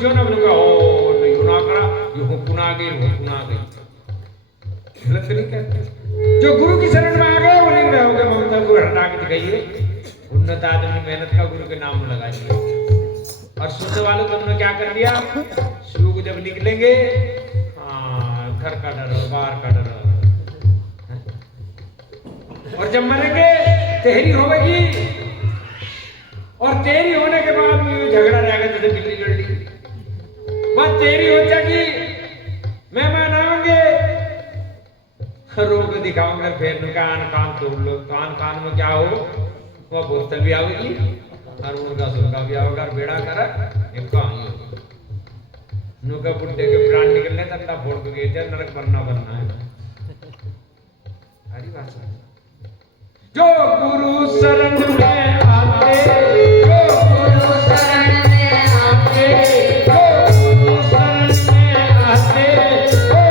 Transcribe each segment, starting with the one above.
पूछो ना, मैंने कहा ओ यू ना करा, यू हुकुना गई, हुकुना गई। गलत नहीं कहते। जो गुरु की शरण में आ गए वो नहीं रहोगे, ममता को हटा के दिखाइए। उन्नत आदमी मेहनत का गुरु के नाम में लगा दिया। और सुनने वालों को तुमने क्या कर दिया? शुरू को जब निकलेंगे, घर का डर, बाहर का डर, और जब मरेंगे तेरी होगी, और तेरी होने के बाद भी झगड़ा रहेगा जैसे बिल्ली जल्दी, बात तेरी हो जाएगी, मेहमान आएंगे, रोक दिखाऊंगा, फिर कान कान तोड़ लो। कान कान में क्या हो, वह बोतल भी आएगी और मुर्गा सुर्गा भी आएगा, और बेड़ा करा एक कहानी होगी। नुका बुड्ढे के प्राण निकलने तक फोड़ के गए, नरक बनना है। हरी बात है। जो गुरु शरण में आते, जो गुरु शरण में आते, जो गुरु शरण में आते, वो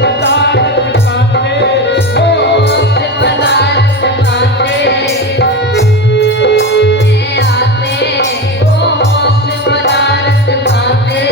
पदार्थ पाते, वो पदार्थ पाते, में आते, वो पदार्थ पाते।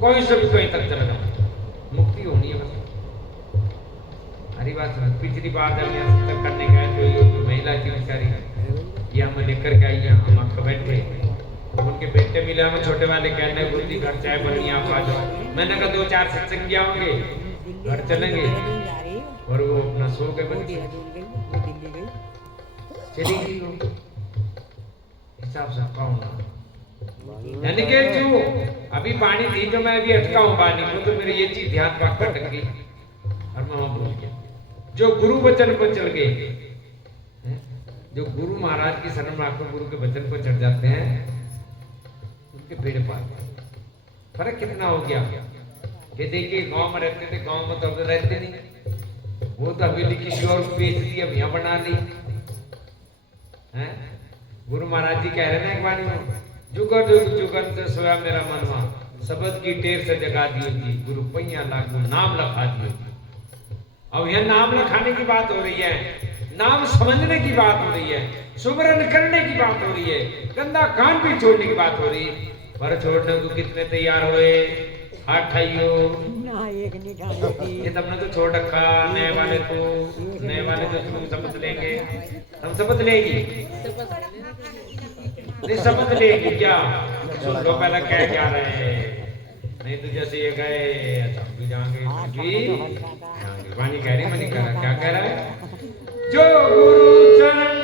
कोई से भी कहीं तक चला जाओ, मुक्ति होनी है बस। हरी बात है। पिछली बार जब मैं सत्संग करने गए तो महिला की बेचारी ये हम लेकर के आई है, हम आपको बैठे, उनके बेटे मिले हमें छोटे वाले, कहने गुरुजी घर चाय बनी आप आ जाओ। मैंने कहा 2-4 सत्संग होंगे, घर चलेंगे, और वो अपना सो गए बच्चे, चली गई। हिसाब से पाऊंगा, यानी कि जो अभी पानी थी तो मैं अभी अटका हूँ पानी को, तो मेरे ये चीज ध्यान पाक भटक गई और मैं वहां भूल गया। जो गुरु वचन पर चल गए, जो गुरु महाराज की शरण में आकर गुरु के वचन पर चढ़ जाते हैं, उनके पेड़ पार फर्क कितना हो गया। ये देखिए गांव में रहते थे, गांव में तो अब रहते नहीं, वो तो हवेली किसी और को बेच दी, अब यहाँ बना ली है। गुरु महाराज जी कह रहे हैं एक बार में, जुगर जुगन से सोया मेरा मनवा, शब्द की टेर से जगा दियो जी, गुरु पैया लागू नाम लखा दियो जी। अब यह नाम लखाने की बात हो रही है, नाम समझने की बात हो रही है, सुमरन करने की बात हो रही है, गंदा कान भी छोड़ने की बात हो रही है। पर छोड़ने को कितने तैयार हुए? हाथ ठाइयो ना एक नहीं खाने की। ये तुमने तो छोड़ रखा। नए वाले तो तुम शपथ लेंगे। हम शपथ लेगी नहीं, शपथ लेगी क्या? सुन लो पहले क्या रहे हैं। नहीं तो जैसे ये गए अच्छा हम भी जाएंगे वाणी कह रही मनी कह रहा क्या कह रहा है? जो गुरु चरण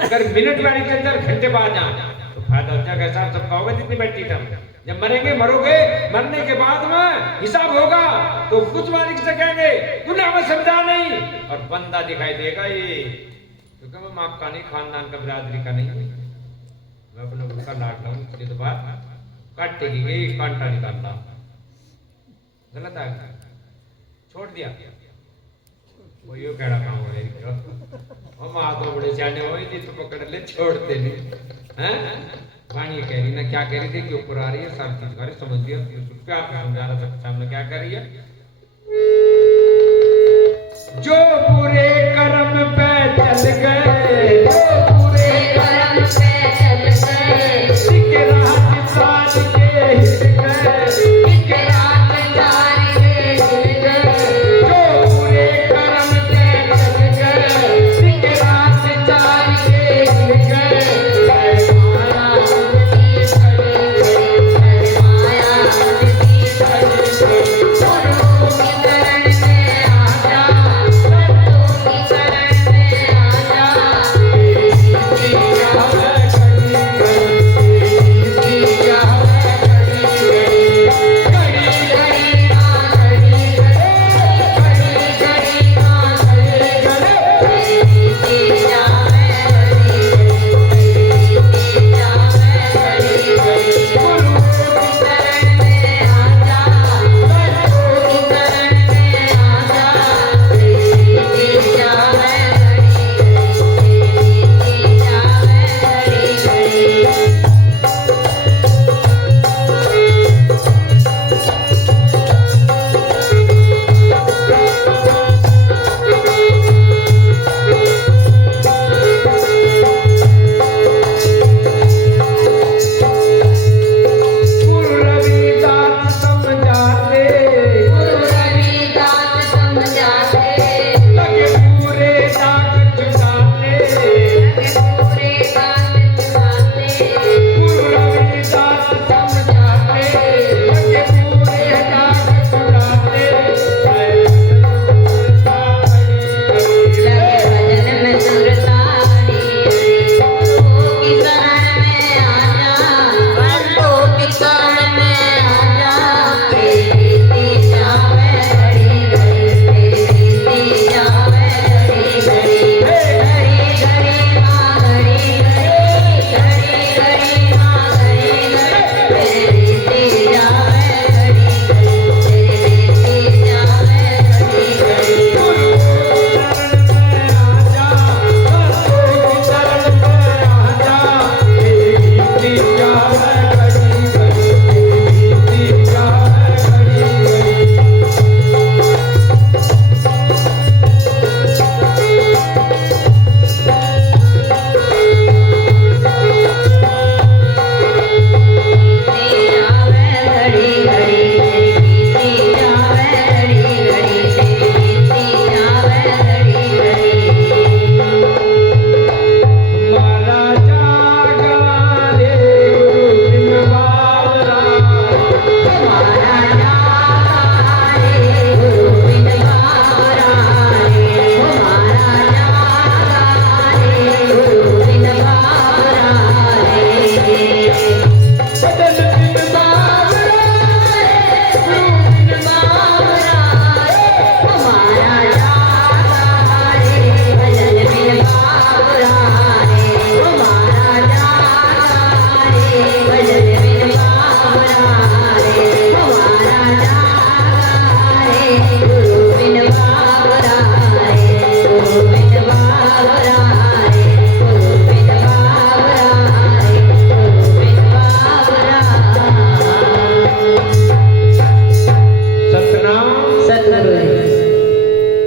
अगर मिनट वाली चल घंटे बाद आ तो फायदा होता है। हिसाब सबका होगा जितनी बैठी टर्म। जब मरेंगे मरोगे, मरने के बाद में हिसाब होगा तो कुछ मालिक से कहेंगे तूने हमें समझा नहीं, और बंदा दिखाई देगा ये, क्योंकि मैं माँ का नहीं, खानदान का, बिरादरी का नहीं, मैं अपने गुरु का लाडला हूँ। इसलिए तो बात काटेगी गई, कांटा निकालना गलत आ गया, छोड़ दिया वो यो कहना काम हो रही। और माँ तो बड़े सियाने हो जी, तो पकड़ ले छोड़ते नहीं हैं। वाणी कह रही ना, क्या कह रही थी कि ऊपर आ रही है सारी चीज बारे समझ दिया, क्या समझा रहा था सामने क्या कर रही है? जो बुरे कर्म पे चल गए